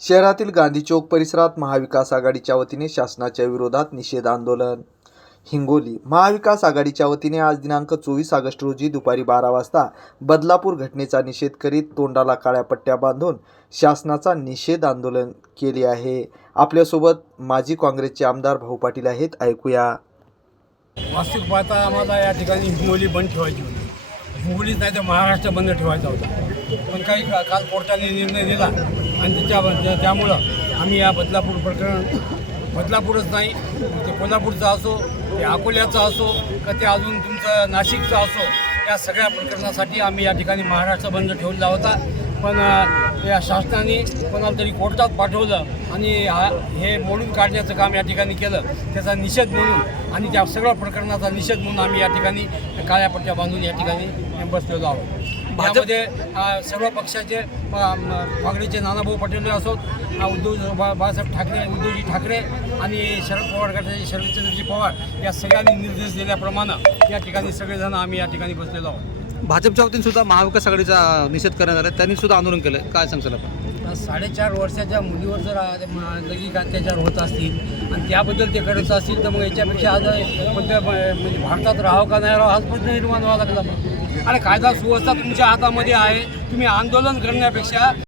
शहरातील गांधी चौक परिसरात महाविकास आघाडीच्या वतीने शासनाच्या विरोधात निषेध आंदोलन. हिंगोली महाविकास आघाडीच्या वतीने आज दिनांक चोवीस ऑगस्ट रोजी दुपारी बारा वाजता बदलापूर घटनेचा निषेध करीत तोंडाला काळ्या पट्ट्या बांधून शासनाचा निषेध आंदोलन केले आहे. आपल्यासोबत माजी काँग्रेसचे आमदार भाऊ पाटील आहेत. ऐकूया. वास्तविक पाहता आम्हाला या ठिकाणी हिंगोली बंद ठेवायची होती. हिंगोलीच नाही तर महाराष्ट्र बंद ठेवायचा होता. पण काही काल कोर्टाने निर्णय दिला. आणि त्याच्या त्यामुळं आम्ही या बदलापूर प्रकरण बदलापूरच नाही ते कोल्हापूरचं असो ते अकोल्याचं असो का ते अजून तुमचं नाशिकचं असो या सगळ्या प्रकरणासाठी आम्ही या ठिकाणी महाराष्ट्र बंद ठेवलेला होता. पण या शासनाने कोणाला तरी कोर्टात पाठवलं आणि हा- हे मोडून काढण्याचं काम या ठिकाणी केलं त्याचा निषेध म्हणून आणि त्या सगळ्या प्रकरणाचा निषेध म्हणून आम्ही या ठिकाणी काळ्या पट्ट्या बांधून या ठिकाणी बसलेलो आहोत. भाजपमध्ये सर्व पक्षाचे काँग्रेसचे नानाभाऊ पटेल असोत उद्धव बा बाळासाहेब ठाकरे उद्धवजी ठाकरे आणि शरद पवार गटाचे शरदचंद्रजी पवार या सगळ्यांनी निर्देश दिल्याप्रमाणे या ठिकाणी सगळेजण आम्ही या ठिकाणी बसलेलो आहोत. भाजपच्या वतीने सुद्धा महाविकास आघाडीचा निषेध करण्यात आला. त्यांनी सुद्धा आंदोलन केलं. काय सांगशाल आपण? साडेचार वर्षाच्या मुलीवर जर लैंगिक अत्याचार होत असतील आणि त्याबद्दल ते करत असतील तर मग याच्यापेक्षा आज म्हणजे भारतात राहावं का नाही राहावं हाच प्रश्न निर्माण व्हावा लागला. आणि कायदा सुव्यवस्था तुमच्या हातामध्ये आहे. तुम्ही आंदोलन करण्यापेक्षा